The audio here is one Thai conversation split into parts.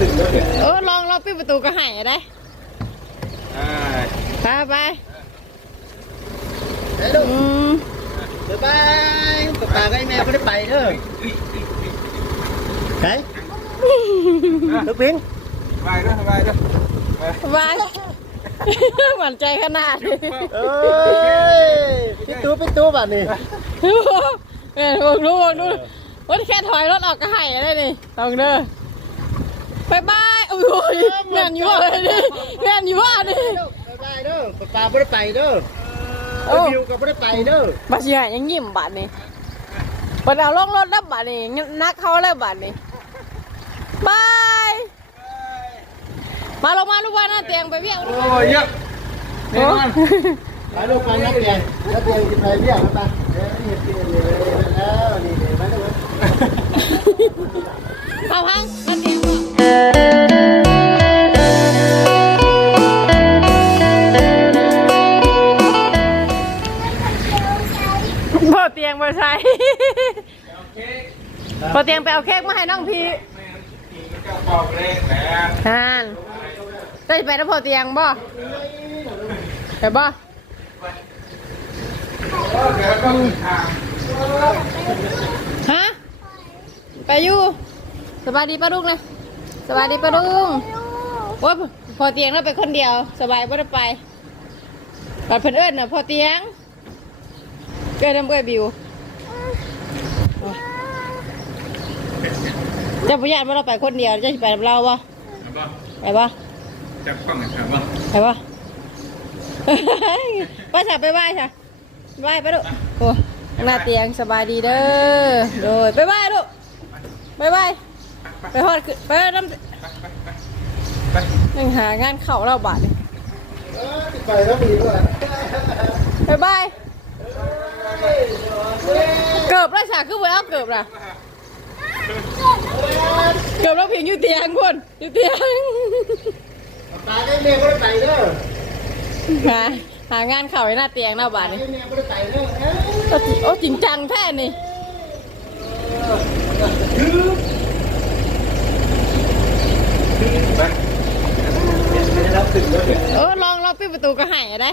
ถึงแล้วเนี่ยเออลองลองปิดประตูก็ใหายได้อ่าไปไปไปลูกอืมบ๊ายบายป๊าป๊ากับไอ้แม่ไม่ได้ไปเด้อไหนลูกพิงไปด้วยไปด้วยไปไปหวั่นใจขนาดนี้เอ้ยพี่ตู้พี่ตู้บ้านนี่เออบอกดูบอกดูว่าแค่ถอยรถออกก็ใหายได้นี่ต้องเด้อ ไปบายโอ้ยแม่นอยู่ว่าเลยนี่แม่นอยู่ว่านี่บ๊ายบายเด้อป๊าป๊าไม่ได้ไปเด้อโอ้บิวก็ไม่ได้ไปเด้อบาเชียยังยิ้มบาดนี่บัดเอาลงรถแล้วบาดนี่นักเขาแล้วบาดนี่บายมาลงมาลูกว่าหน้าเตียงไปเบี้ยวลูกโอ้ยเยอะแน่นอนไปลูกไปนักเรียนนักเรียนจะไปเรียกมันไปเดี๋ยวนี่กินเลยแล้วนี่เดี๋ยวมาดูเอาพังหน้าเตียงบ่ พอเตียงมาใช้พอเตียงไปเอาเค้กมาให้น้องพี่เจ้าบอกเลขแหละฮานได้ไปแล้วพอเตียงบ่ไปบ่ฮะ ไปอยู่สบายดีป้าลุงนะ สบายดีป้าลุงว่าพอเตียงแล้วไปคนเดียว สบายบ่ได้ไปบัดเพิ่นเอิ้นน่ะพอเตียงเกิดน้ำเอ้ยบิวเจ้าพยานว่าเราไปคนเดียวเจ้าสิไปกับเราบ่บ่ไปบ่จับกล้องหน่อยครับบ่ไปบ่ป้าจ๋าไปไหว้ค่ะไหว้ไปดูโอ้หน้าเตียงสบายดีเด้อโดยไปไหว้ลูกไปไหว้ ไปฮอดขึ้นไปน้ำไปยังหางานเข่าเราบาทนี่ไปแล้วมีด้วยไปบายเกิบแล้วฉากคือไว้เอาเกิบละเกิบแล้วเพียงอยู่เตียงคนอยู่เตียงตาได้แม่ไม่ได้ไปเด้อหาหางานเข่าไว้หน้าเตียงหน้าบ้าทนี่โอ้จริงจังแท้นี่ ไป ไม่ได้รับถึงแล้ว เนี่ยเออลองลองปิดประตูก็ใหายได้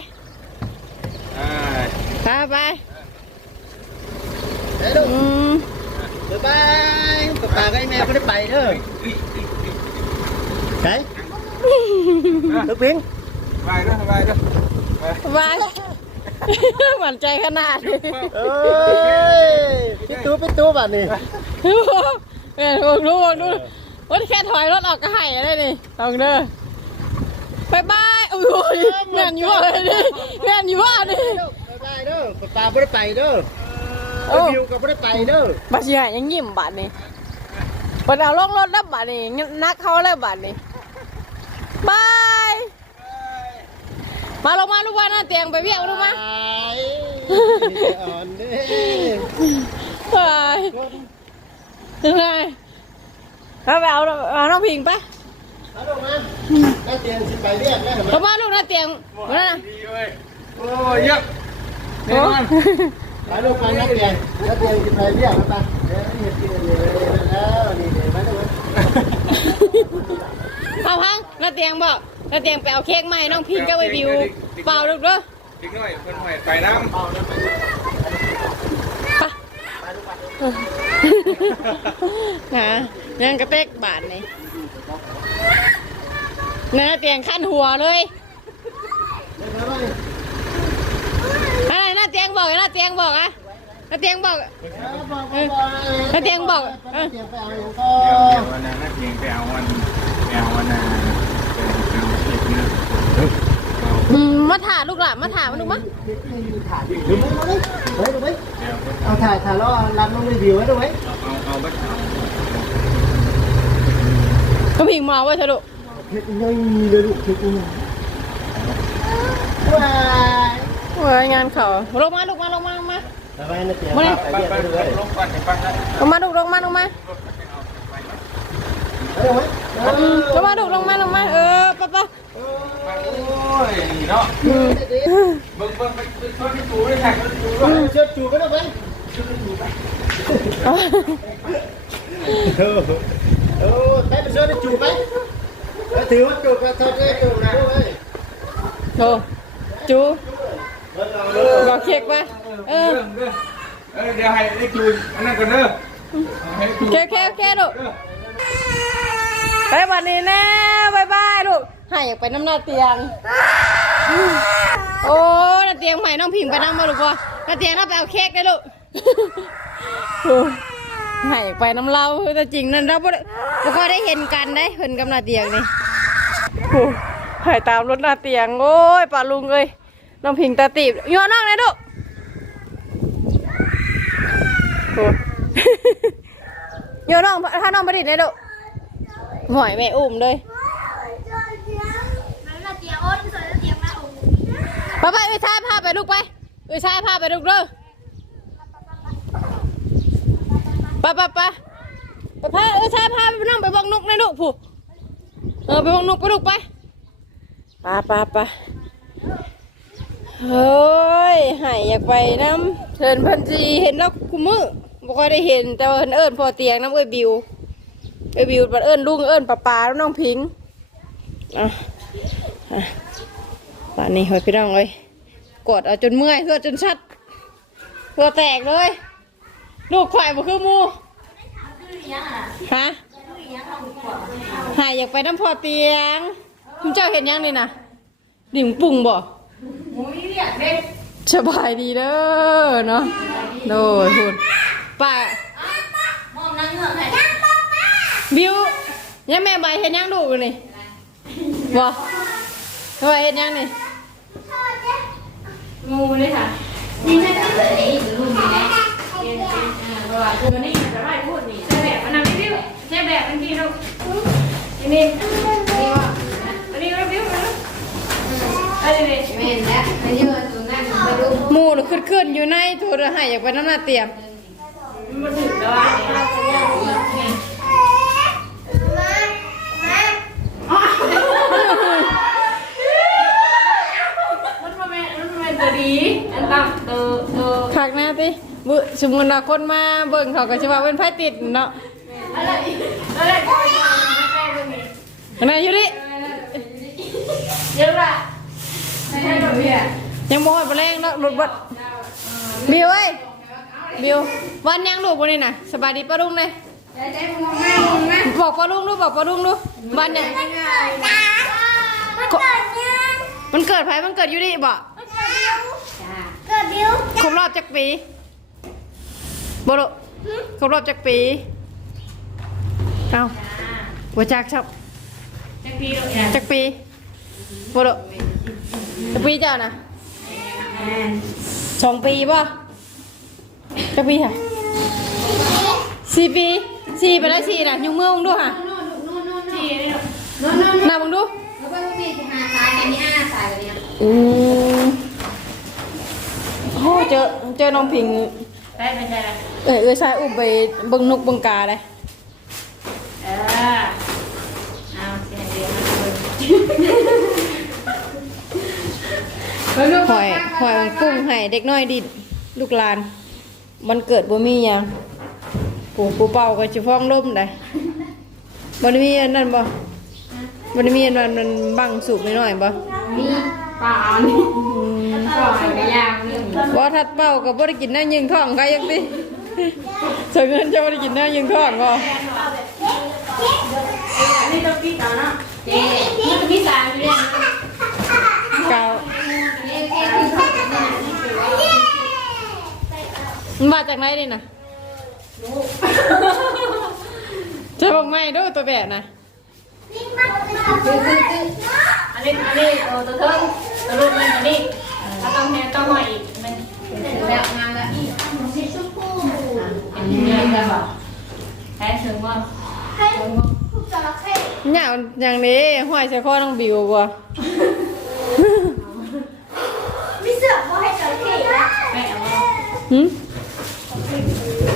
อ่าไปไปไปลูกอืมบ๊ายบายป๊าป๊ากับไอ้แม่ไม่ได้ไปเด้อไหนลูกพิงไปด้วยไปด้วยไปไปหวั่นใจขนาดนี้เอ้ยพี่ตู้พี่ตู้บ้านนี่เออบอกดูบอกดู ว่าแค่ถอยรถออกก็ใหายได้นี่ต้องเด้อไปบายโอ้ยแม่นอยู่ว่าเลยนี่แม่นอยู่ว่านี่บ๊ายบายเด้อป๊าป๊าไม่ได้ไปเด้อโอ้บิวก็ไม่ได้ไปเด้อบาเชียยังยิ้มบาดนี่บัดเอาลงรถแล้วบาดนี่นักเขาแล้วบาดนี่บายมาลงมาลูกว่าหน้าเตียงไปเบี้ยวลูกมาไปอ่อนเด้ไปถึงไง เอาไปเอาเอาน้องพิงไปเอาลงมาแม่เตียงสิไปเรียกแม่เห็นไหมลงมาลูกหน้าเตียงมาแล้วนะดีเว้ยโอ้ยเยอะแน่นอนไปลูกไปนักเรียนนักเรียนสิไปเรียกมันไปเดี๋ยวนี่กินเลยแล้วนี่เดี๋ยวมาดูเอาพังหน้าเตียงบอกหน้าเตียงไปเอาเค้กมาให้น้องพิงก็ไปบิวเปล่าลูกเด้ออีกหน่อยเพิ่นหอยไปน้ำนะ ยังกระเตกบาทนี่หน้าเตียงขั้นหัวเลยอะไรหน้าเตียงบอกหน้าเตียงบอกอะหน้าเตียงบอกหน้าเตียงบอกเออเตียงไปเอาเดี๋ยววันนั้นนักเรียนไปเอาวันไปเอาวันน่ะไปเอาเด็กเนี่ยอืมมาถ่าลูกหลานมาถ่ามาดูมั้ยดูไหมดูไหมเฮ้ยดูไหมเดี๋ยวเอาถ่ายถ่ายแล้วรับลงรีวิวไว้ดูไหมเอาเอาบัตรเอา ก็พิงมาไว้เถอะลูกเพชรน้อยเลยลูกเพชรน้อยว้ายโอ้ยงานเขาลงมาลูกมาลงมาลงมาไมนะเตียไปเรียไปเลยลงก่อนเดี๋ยลงมาลูกลงมาลงมาลงมาลูกลงมาลงมาเออปะปะโอ้ยเนาะเบิ่งเบิ่งไปช่วยพี่ตูด้วยค่ะช่วยพี่ตูด้วยเชิดจูไป ดูไหมโอ้โอ้ไปไปเชิญได้จูบไหมถือว่าจูบกันเธอได้จูบนะด้วยโอ้จูบอกเค้กไปเออเรื่องเรื่องเออเดี๋ยวให้ไอ้จูนอันนั้นก่อนเด้อเอาให้จูนแค่แค่แค่ลูกเด้อไปวันนี้แน่บายบายลูกให้อยากไปน้ำหน้าเตียง โอ้หน้าเตียงใหม่น้องพิงไปนั่งมาลูกบ่หน้าเตียงน่าไปเอาเค้กได้ลูกโอ้ ให้อยากไปน้ำเล่าแต่จริงนั่นเราบ่ได้บ่ค่อยได้เห็นกันได้เห็นกับหน้าเตียงนี่โอ้ให้ตามรถหน้าเตียงโอ้ยป้าลุงเอ้ยน้องพิงตาตีบย้อนน้องเลยลูกโอ้โยนน้องถ้าน้องประดิษฐ์เลยลูกหอยแม่อุ้มเลยไปไปไปชายพาไปลูกไปไปชายพาไปลูกเด้อไปไปไปไปพาเออชายพาไปนั่งไปบังนกในลูกผู้เออไปบังนกไปลูกไปไปไปไปเฮ้ยใหายอยากไปน้ำเชิญพันจีเห็นแล้วคุมือบ่ค่อยได้เห็นแต่ว่าเห็นเอิญพอเตียงน้ำเอ้ยบิวเอ้ยบิวปัดเอิญลุงเอิญป้าปาแล้วน้องพิงอะอะป่านนี้เฮ้ยพี่น้องเลยกดเอาจนเมื่อยเพื่อจนชัดเพื่อแตกเลย ลูกไข่บ่คือหมูฮะหายอยากไปน้ำพอเตียงคุณเจ้าเห็นยังนี่นะดิ่งปุ่งบ่สบายดีเด้อเนาะโดยคุณป้าบิวยังแม่ใบเห็นยังดูกันนี่บ่ทำไมเห็นยังนี่งูเลยค่ะนี่น่าจะเป็นอีก รุ่นนี้นะตัวนี้จะไม่พูดนี่ใช่แบบมันนำรีวิวใช่แบบมันดีลูกนี่นี่นี่ว่าอันนี้รีวิวนะอันนี้นี่แม่นแล้วอันนี้ว่าตัวนั้นมาดูหมูน่ะขึ้นอยู่ในโทรหายอยากไปน้ำหน้าเตียงมันถึงแล้วอะมันมาแม่มันมาแม่ตัวดีอันต่ำตัวตัวคักหน้าติ บุสมมุติว่าคนมาเบิ่งเขาก็สิว่าเป็นไผติดเนาะอะไรอะไรก็มาแม่ตัวนี้อันนั้นอยู่ดิเยอะละไม่ใช่แบบนี้ยังบ่ฮอดบ่แรงเนาะรถบัดบิวเอ้ยบิววันยังลูกบ่นี่น่ะสบายดีป้าลุงเด้บอกป้าลุงดูบอกป้าลุงดูวันยังมันเกิดไผมันเกิดอยู่ดิบ่เกิดบิวครบรอบจักปี บ่ลูกครบรอบจักปี เอ้าบ่จักชับจะปีหรอกเนี่ยจักปีบ่ลูกจักปีเจ้าน่ะสองปีป่ะจักปีค่ะสี่ปีสี่ไปแล้วสี่น่ะยุ่งมือมึงดูค่ะที่นี่หรอกนู่นนู่นหน้ามึงดูแล้วก็มีหาสายอันนี้อ้าสายแบบนี้อืมโอ้เจอเจอน้องพิง ได้ไม่ใช่ละเอ้ยเอ้ยชายอุ้มไปเบิ่งนกเบิ่งกาเลยเออเอาเสียเดียวมาดูหอยหอยมันกุ้งให้เด็กน้อยดิลูกหลาน มันเกิดบ่มีหยังปูปูเป่าก็สิฟ้องล่มได้บ่ได้มีอันนั้นบ่บ่ได้มีอันนั้นมันบังสูบน้อยๆบ่มีปลานี่ ปลาไปย่างนึงบ่ทัดเป่าก็บ่ได้กินน้ำยิงท้องใครยังติเจะเงินจะบ่ได้กินน้ำยิงท้องบ่อันนี้ต้องพี่ต่อเนาะเจ๊นี่ต้องพี่สามเรียนกาวมันมาจากไหนนี่น่ะจะบอกไม่ดูตัวแบบน่ะอันนี้อันนี้ตัวตัวเทิงตัวรูปมันอันนี้ ถ้าต้องแฮต้องหอยอีกมันแล้วงานแล้วเป็นเงินกันบ่แพ้ถึงว่าให้ผู้จระเข้อย่างอย่างนี้ห้อยใส่ข้อน้องบิวบ่มีเสือกว่าให้จระเข้นะแม่เอาว่าหึ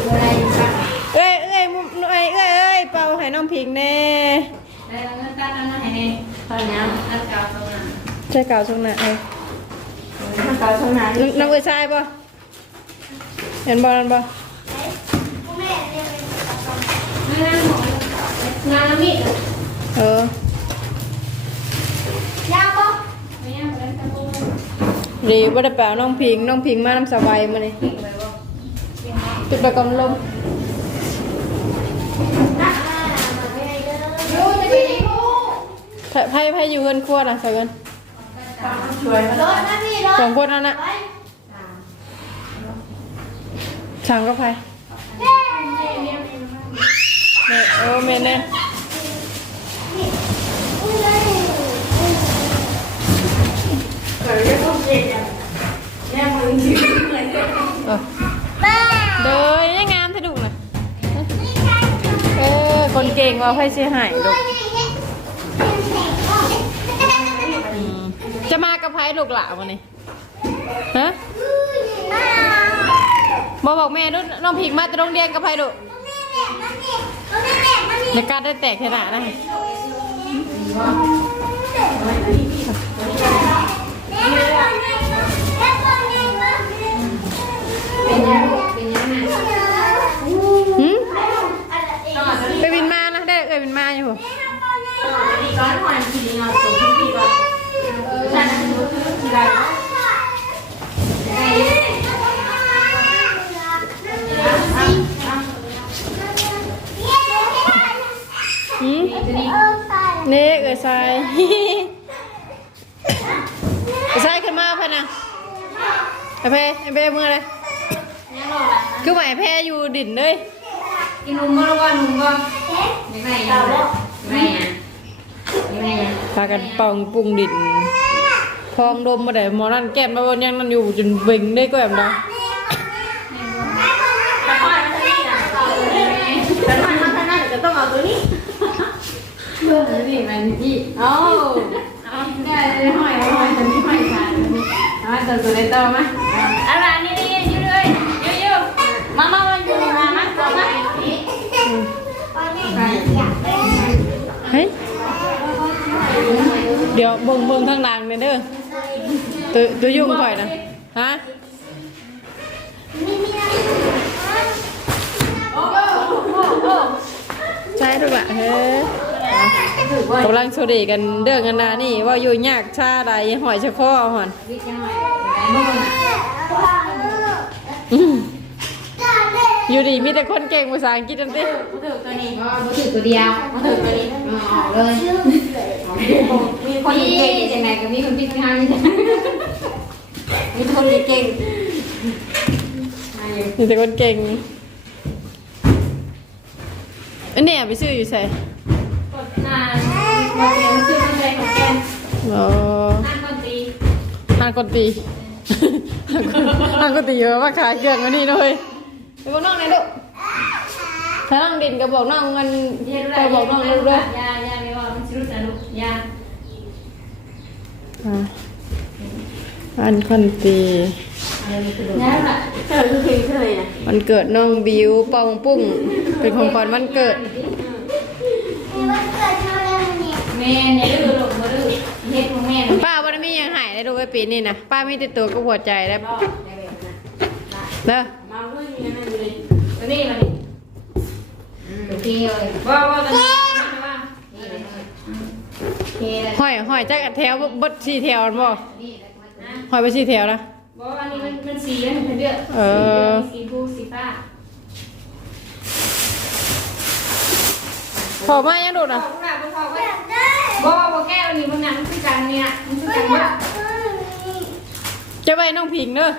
อะไรบ้างเอ้ยเอ้ยมุเอ้ยเอ้ยเอ้ยเป่าให้น้องพิงแน่ได้แล้วเงินตั้งนั้นให้นี่ตอนนี้นักกาวตรงนั้นใช่เก่าช่วงหน้าเอ้ ยนักกาวตรงนั้นน้ำน้ำเอ้ยชายบ่เห็นบ่นั่นบ่แม่เนี่ยเป็นงานหมองงานมีดเออยาวปะไม่ยากเลยตะโกนดีบ่ได้แปลน้องพิงน้องพิงมาน้ำสบายมานี่ไปบ่เป็นไงจุดประกำลมนะมาไม่ได้เลยยูจะไปยิงลูกไพ่ไพ่อยู่เงินครัวนะใส่เงิน ช่วยรถนะพี่รถสองคนนั่นนะสามก็ไพ่เออเมนเนี่ยเกิดเรื่องต้องเก่งอะแม่มึงจริงเหมือนกันเออแม่เดยยังงามทะดุนะเออคนเก่งว่าไพ่เสียหายลูกอืมจะมา กับไพ่ลูกหล่ะวันนี้ฮะบอกบอกแม่ดูน้องพิงมาจะโรงเรียนกับไพ่ลูกในการได้แตกขนาดนะเป็นยังเป็นยั งไงหืมไปบินมานะได้เอ่ยบินมาอยู่ผมนี่ก้อนหอยทีเนาะตัวพี่ก่อนเออฉันนั้นรู้คือทีไรหืมจะนี่เน่เอ่ยทรายเอ่ยทรายขึ้นมาพะนะไอเพไอเพมืออะไรเนี่ยหรอละคือว่าไอเพอยู่ดินเลยกินนุ่มก็รู้ว่านุ่มก็ยังไงยังไงยังไงยังไงพากันปองปรุงดินพองดมมาได้หมอนั่นแก้มมาบนยังนั่นอยู่จนเบ่งได้ก็แบบนั้นแต่ หอยมันจะนี่นแต่หอยมันจะนั่นจะต้องเอาตัวนี้เพื่อนนี่มันยี่โอ้ได้เลยหอยหอยตัวนี้หอยขาดเอาตัวตัวนี้ต่อมาอะไรนี่นี่ยืดเลยยืดยืดมามามายืดมามาต่อมาเฮ้ยเดี๋ยวเบิ่งเบิ่งทางหลังเนี่ยเด้อ ตัวตัวยุ่งข่อยนะฮะโอ้โหโอ้โหใช่ถูกละเฮ้ยกำลังโชว์เดกันเรื่องกันนานี่ว่าอยู่ยากชาใดหอยชะข้อหอนวิจัยหอนอยู่ดีมีแต่คนเก่งภาษาอังกฤษจังสิมาถือตัวนี้มาถือตัวเดียวมาถือตัวนี้ออกเลย มีคนเก่งยังไงก็มีคนพิการมีมีคนเก่งมีแต่คนเก่งอันเนี้ยไปซื้ออยู่ใส่กดนานมาเรียนชื่อมันใจของแกนอ๋อนั่งดนตรีห้างคนตีห้างคนตีเยอะมาขายเครื่องอันนี้ด้วยไปบอกน้องหน่อยลูก ถ้าน้องดินก็บอกน้องมันเรียนก็บอกน้องลูกด้วยยายาไม่ว่ามันชิรุนะลูกยาอะอันคนตียาละเธอคือเพลงเลยนะวันเกิดน้องบิวปองปุ้ง เป็นของขวัญวันเกิดแม่เนี่ยดื้อลูกมาดื้อเฮ็ดของแม่นะป้าวันนี้มียังหายได้ดูไอ้ปีนี้นะป้ามีติดตัวก็หัวใจแล้วรอดได้แบบนั้นเด้อมาเพื่อนมีนั่นเลยตัวนี้มาดิ โอเลยว่าว่าตัวนี้ว่านี่เลยโอเคเลยห้อยห้อยจักแถวบดสี่แถวบ่นี่เลยนะห้อยไปสี่แถวนะบอกว่านี่มันมันสีแล้วมันเป็นเดือดเออสีฟูสีฟ้าพอมายังดูบอนะกว่าบอกว่าบอกบอกแก้วนี่มันนั่นคือกันเนี่ยมันคือกันว่าจะไปน้องพิงเด้อ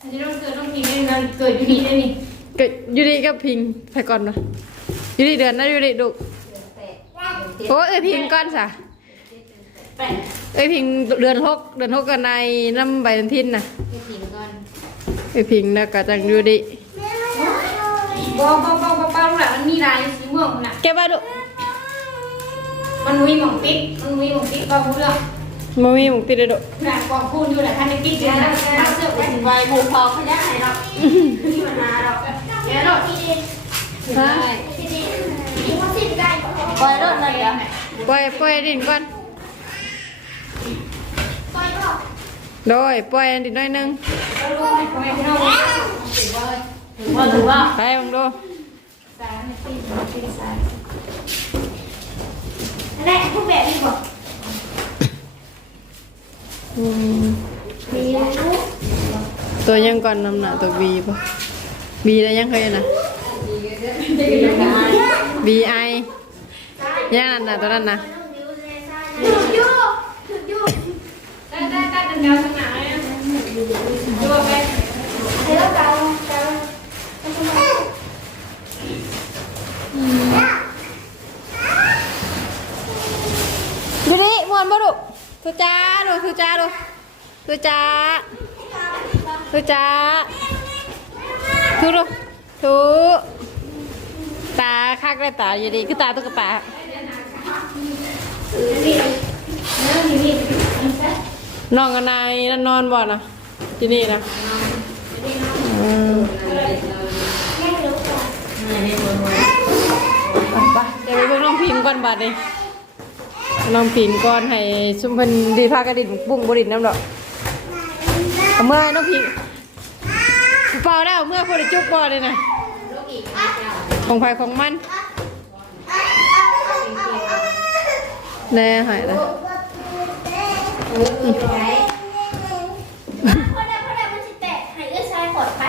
อันนี้ต้องเกิดต้องมีเงินเกิดอยู่ดีได้นี่เกิดอยู่ดีกับพิงไปก่อนนะ ยู่ดีเดือนนะอยู่ดีดุโอ้เอ้ยพิงก่อนสะแปะเอ้ยพิงเดือนหกเดือนหกกันในน้ำใบทินนะไปกินก่อนเอ้ยพิงแล้วก็จังอยู่ดีบอกบอกบอกบอกบอกรู้แหละมันมีลายสีม่วงน่ะแกบ้าดุมันมีหมองติ๊กมันมีหมองติ๊กบอกรู้เรื่องมามีหมุกติดเลยดุแม่กองคูณอยู่แหละท่านในติ๊กเดียวนะมาเสื้อไปถึงใบผูกคอขยันไหนหรอกนี่มันมาหรอกแกหรอกฮะ ปล่อยเลยจ้ะปล่อยปล่อยดินก่อนโดยปล่อยดินหน่อยนึงไปมึงดูแรกผู้แบบนี้บอกตัวยังก่อนนำหน้กตัวบีป่ะบีแล้วยังเคยนะ บีไอยังนั่นนะตัวนั้นนะได้ได้ได้เป็นดาวข้างหน้าเลยนะดูไปดูนี่มวนบ่ดุทุจ้าดูทุจ้าดูทุจ้าทุจ้าทุดูทุ ตาคักได้ตาอยู่ดีคือตาตุ๊กตาน้องกันนายนั่นนอนบ่นะที่นี่นะไปเดี๋ยวไปเบิ่งน้องพิมก่อนบัดนี้น้องผินก่อนให้ชุมพิ่นดีพากระดิ่งปุ้งบดินน้ำดอกเมื่อน้องผินเปล่าแล้วเมื่อคนได้จุกบ่เลยนะ ของไผของมันแน่หายแล้วพอได้พอได้มันจะแตกให้เอื้อชายขอดไป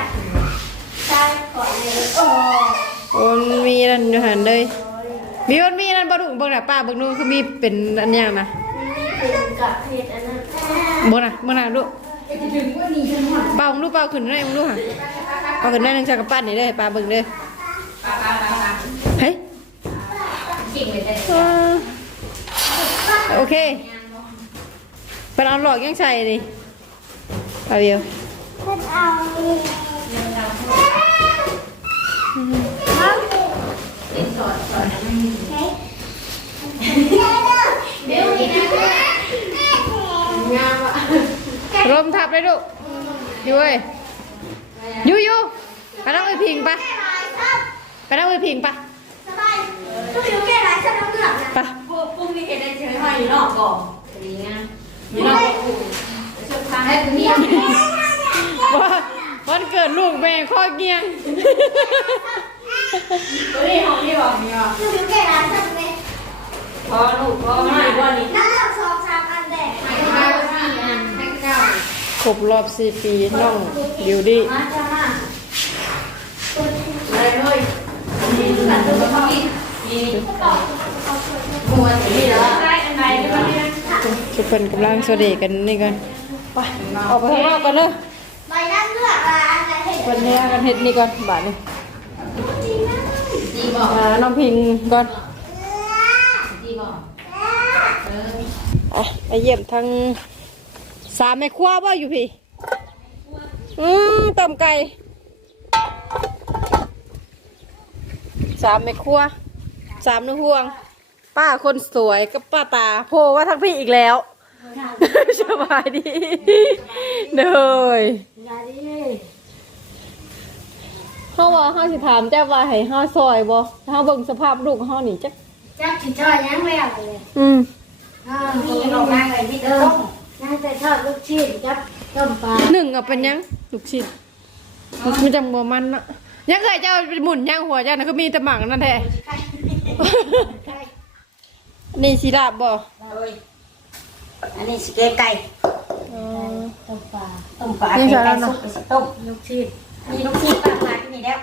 ชายขอดเลยโอ้โอ้มันมีนั่นอยู่หันเลยมีมันมีนั่นบ่ดุเบิ่งน่ะป้าเบิ่งนู่นคือมีเป็นอันอย่างนะเป็นกับเพจอันนั้นบ่น่ะบ่น่ะดุเป่าของลูกเป่าขึ้นได้มึงดูค่ะเป่าขึ้นได้นึงจากกับปั้นนี่เด้อป้าเบิ่งเด้อเฮ้ย อ่าโอเคเป็นเอาหลอกยังใส่ดิเอาเดียวมันเอาเดี๋ยวนี้นะลมทับเลยลูกอยู่เว้ยยู่อยู่ไปนั่งไปพิงปะไปนั่งไปพิงปะสบาย ว่าอยู่นอกก่อนดีนะอยู่นอกก่อนสุดท้ายให้คุณเนี่ยว่าวันเกิดลูกแม่ข้อเกียงตัวนี้ของนี่บอกนี่บอกทุกผิวแก่ร้ายฉันเลยพอลูกพอมาอีกวันนี้นั่นเลือกสองสามอันแดกให้ข้าวสี่อันให้ข้าวครบรอบสี่ปีน้องดิวดี้มาจ้ามาอะไรเลยนี่คือการตัวเขาอีกนี่มัวสีแล้วได้อันไหนก็ได้ ทุกคนกำลังสวัสดีกันนี่กันไปออกไปข้างนอกกันเลยใบนั่นเลือกอะไรอันเห็นวันนี้กันเฮ็ดนี่ก่อนบาทนี่ดีบอกมาน้องพิงก่อนดีบอกอะไปเยี่ยมทั้งสามแม่ครัวว่าอยู่พี่ อืมต้มไก่สามแม่ครัวสามนึกห่วง ป้าคนสวยกับป้าตาโผล่ว่าทั้งพี่อีกแล้ว สบายดีเด้อยยาดีเฮาว่าเฮาสิถามเจ้าว่าให้เฮาซอยบ่เฮาเบิ่งสภาพลูกเฮานี่จักจักจิจอยยังไม่เอาเลยอืมอ่ามีออกมาเลยพี่เดิมน่าจะทอดลูกชิ้นกับต้มปลาหนึ่งอะเป็นยังลูกชิ้นมันจังบ่มันอะยังเคยเจ้าไปหมุนย่างหัวเจ้านะคือมีแต่หมังนั่นแท้ นี่สิลาบบ่อันนี้สเก็ตไก่อ๋อต้มปลาต้มปลานี่ไก่ใช่แล้ไก่วนะสุกไปสต้มลูกชิ้นมีลูกชิ้นปลาปลาที่นี่แล้ว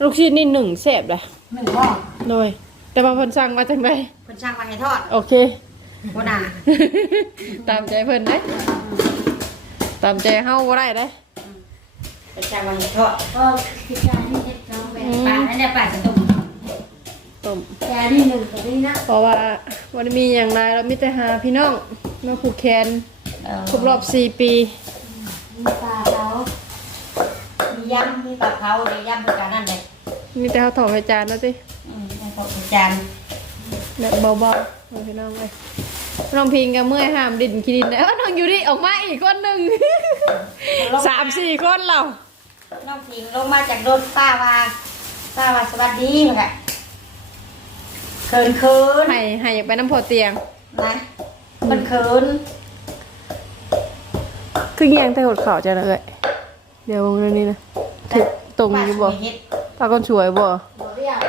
ลูกชิ้นนี่หนึ่งแซ่บเลยหนึ่งหม้อโดยแต่บางคนสั่งมาจังไดคนช่างมาให้ทอดโอเค โบนาตามใจเพิ่นเด้ตามใจเฮาบ่ได้เด้คนช่างมาให้ทอดก็พิจารณาที่เจ็ดน้องแบบปลานั่นแหละปลาสต้ม ต้มแต่นี่หนึ่งแต่นี่นะเพราะว่าวันนี้มีอย่างไรเรามีแต่หาพี่น้องมาผูกแขนครบรอบ4ปีมีปลาเขามียำมีปลาเผามียำเป็นการนั่นเลยมีแต่เฮาถอดให้จานแล้วสิอืมให้พอเป็นจานแบบเบาๆเอาพี่น้องเลยน้องพิงกับเมื่อยห้ามดินกินดินเออน้องอยู่ดิออกมาอีกคนหนึ่งสามสี่คนเราน้องพิงลงมาจากรถป้าว่าป้าว่าสวัสดีเหมือนกัน เขินเขินให้ให้อยากไปน้ำพอเตียงนะมันเขินคือเงียงแต่หดเข่าจะนะเอ้ยเดี๋ยววงเรื่องนี้นะทิศตรงอยู่บ่ป้าสวยเฮ็ดปลาคนสวยบ่บอกเรียก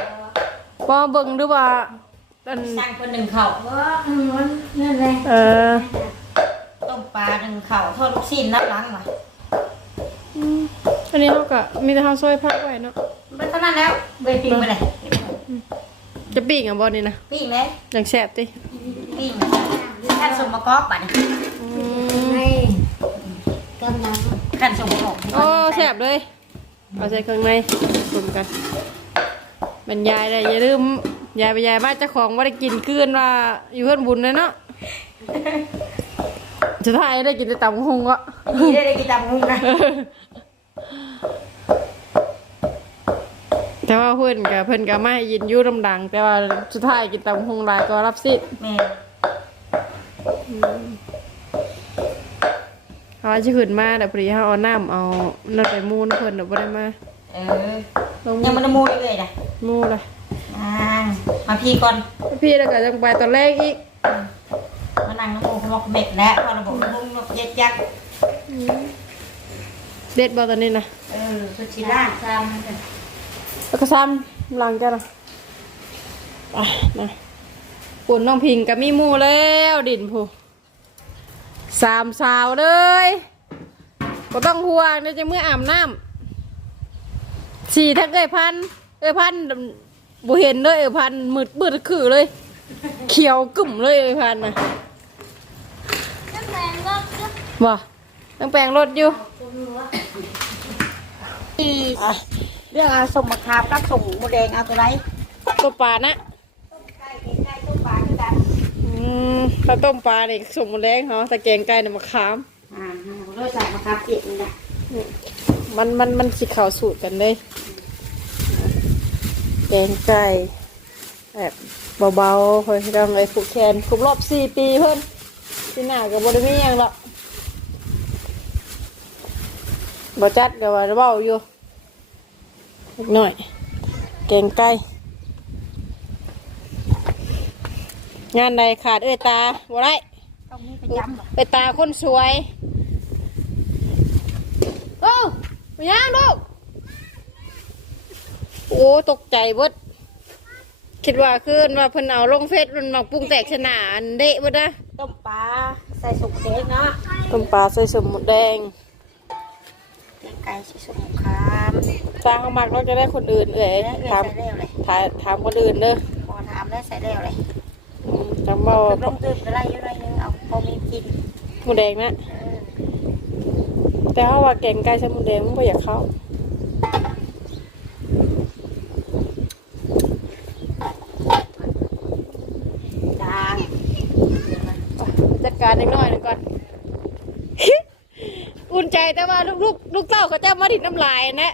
บ่เบิ่งหรือว่าอันสร้างคนหนึ่งเข่าว่าอืมมันนั่นแหละเออต้มปลาหนึ่งเข่าทอดลูกชิ้นนับหลังว่ะอืมอันนี้เขาก็มีแต่เขาซอยพักไว้เนาะมันเท่านั้นแล้วเบยปิ้งไปเลย จะปิ้งอะบอนี่นะปิ้งเลยอย่างแซ่บติปิ้งขันสมมะกอกป่ะนี่อืมให้กำลังขันสมมะกอกโอ้แซ่บเลย เอาใส่เครื่องในรวมกัน บรรยายเลยอย่าลืมยายบรรยายบ้านเจ้าของว่าได้กินเกลือนว่าอยู่เพื่อนบุญเลยเนาะจะถ่ายได้กินแต่ตำหงวะนี่ได้ได้กินตามมุ้งนะ แต่ว่าเพื่อนกับเพื่อนกับไม่ให้ยินอยุ่ลำดัง แต่ว่าสุดท้ายกินตำหงหลายก็รับสิทธิ์แม่เขาจะขึ้นมาแต่พอดีเขาเอาน้ำเอานั่นไปมูนเพื่อนเดี๋ยวไม่ได้มาเออลงยังมันมูอยู่เลยนะมูเลยอ่ามาพี่ก่อนพี่แล้วก็จังไปตอนแรกอีกมานั่งน้ำมูกขมอกเม็ดแล้วพอเราบอกน้ำมูกนกเย็ดยักษ์เด็ดบอตอนนี้นะเออสุชิล่าซ้ำกัน แล้วก็ซ้ำหลังจ้ะนะไปนะปุ่นน้องพิงกับมีมูแล้วดินผู้สามสาวเลยก็ต้องห่วงเดี๋ยวจะเมื่ออาบน้ำสี่ทั้งเอ้ยพันเอ้ยพันบุเห็นเลยเอ้ยพันมืดมืดคือเลย เขียวกึ่มเลยเอ้ยพันนะบ่ต้องแปลงรถอยู่ เรื่องอาสมมะขามกับส่งโมแดงเอาตัวไรตัวปลานะใกล้ใกล้ต้นปลาด้วยกันอืมถ้าต้มปลาเนี่ยสมมติแรงเหรอแต่แกงไก่เนี่ยมะขาม อ่าเราใส่มะขามเปียกนี่แหละมันมันมันสิเข้าสูตรกันเลย แกงไก่แบบเบาๆเฮ้ยเราเลยผูกแขนครบรอบสี่ปีเพิ่นที่หน้ากับบริมีหยังหรอกบ่จัดกับว่าเบาอยู่ นิดหน่อย แกงไก่งานใดขาดเอ้ยตาบ่ได้ต้องมีประจำหรอไปตาคนสวยโอ้มาย่างลูกโอ้ตกใจเบิดคิดว่าคืนว่าเพิ่นเอาลงเฟซมันมาปรุงแตกชนะอันเดะเบิดนะต้มปลาใส่สุกเด็กเนาะต้มปลาใส่สมหมดแดงแกง ไก่ใส่สุกมะขามสร้างเขามักเราจะได้คนอื่นเอ่ยแล้วเอื้อถามใส่แล้วเลยถามถามคนอื่นเด้อพอถามแล้วใส่แล้วเลยอืมจำเบาลงตื่นก็ไล่อยู่ไรนึงเอาพอมีกินหมูแดงนะ เออแต่เขาว่าแกงไก่ใส่หมูแดงมันก็อยากเข้า จาง จัดการเล็กน้อยหนึ่งก่อน อุ่นใจ แต่ว่าลูกลูกลูกเต้าเขาจะมาดิดน้ำลายนะ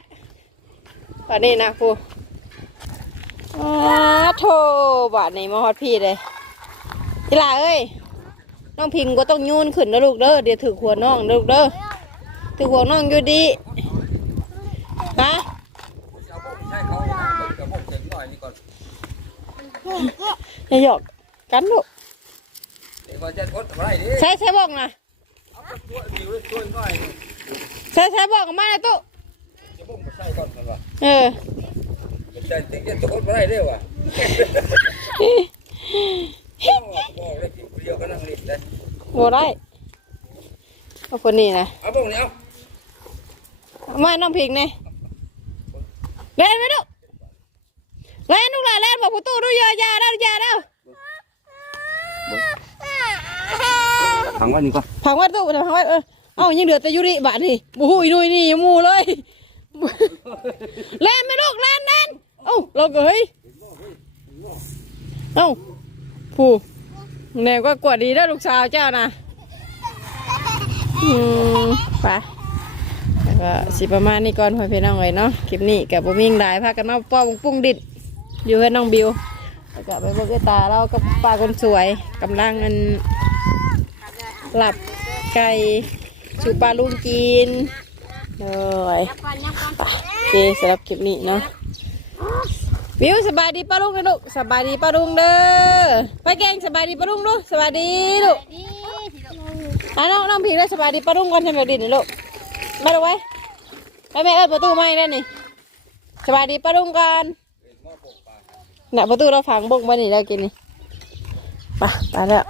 ตอนนี้นะครูอ้าโธ่บาดนี้มาฮอดพี่เลยทีหลาเอ้ยน้องพิงก็ต้องยูนขึ้นนะลูกเด้อเดี๋ยวถือหัวน้องเด้อลูกเด้อถือหัวน้องอยู่ดีฮะอย่าหยอกกันลูกใช้ใช้บอกนะ ใช้ใช้บอกกับมาเลยตุ๊เออโบได้เอาคนนี้นะเอาไม่น้องพิงเนี่ยเล่นไหมลูกเล่นลูกหลานเล่นบอกประตูดูอยาอยาเด้ออยาเด้อฟังว่านี่ก่อนพังวัดตู้พังวัดเออ เอ้ายังเหลือแต่ยุริบาทนี่บูหุยนุยนี่ยังมูเลยเล่นไหมลูกเล่นเล่นเอ้าเราก็เฮ้ยเอ้าผู้แนวก็กวดดีแล้ลูกสาวเจ้านะอืมไปแล้วก็สิประมาณนี้ก่อนพ่อพี่น้องเลยเนาะคลิปนี้กับบุมิงได้พากันมาป้อมปุ้งดิดอยู่กับน้องบิวแล้วก็ไปเบิกตาเรากับป้าคนสวยกำลังเงินหลับไก่ ชูปลาลุงกินเลยไปโอเคสำหรับคลิปนี้เนาะวิวสบายดีป้าลุงนะลูกสบายดีป้าลุงเด้อไปแกงสบายดีป้าลุงลูกสบายดีลูกอะน้องน้องพิงได้สบายดีป้าลุงก่อนทำแบบดินนี่ลูกมาดูไว้ไปแม่เอิญประตูไม่ได้นี่สบายดีป้าลุงกันน่ะประตูเราฝังบงไว้นี่แล้วกินนี่ไปไปแล้ว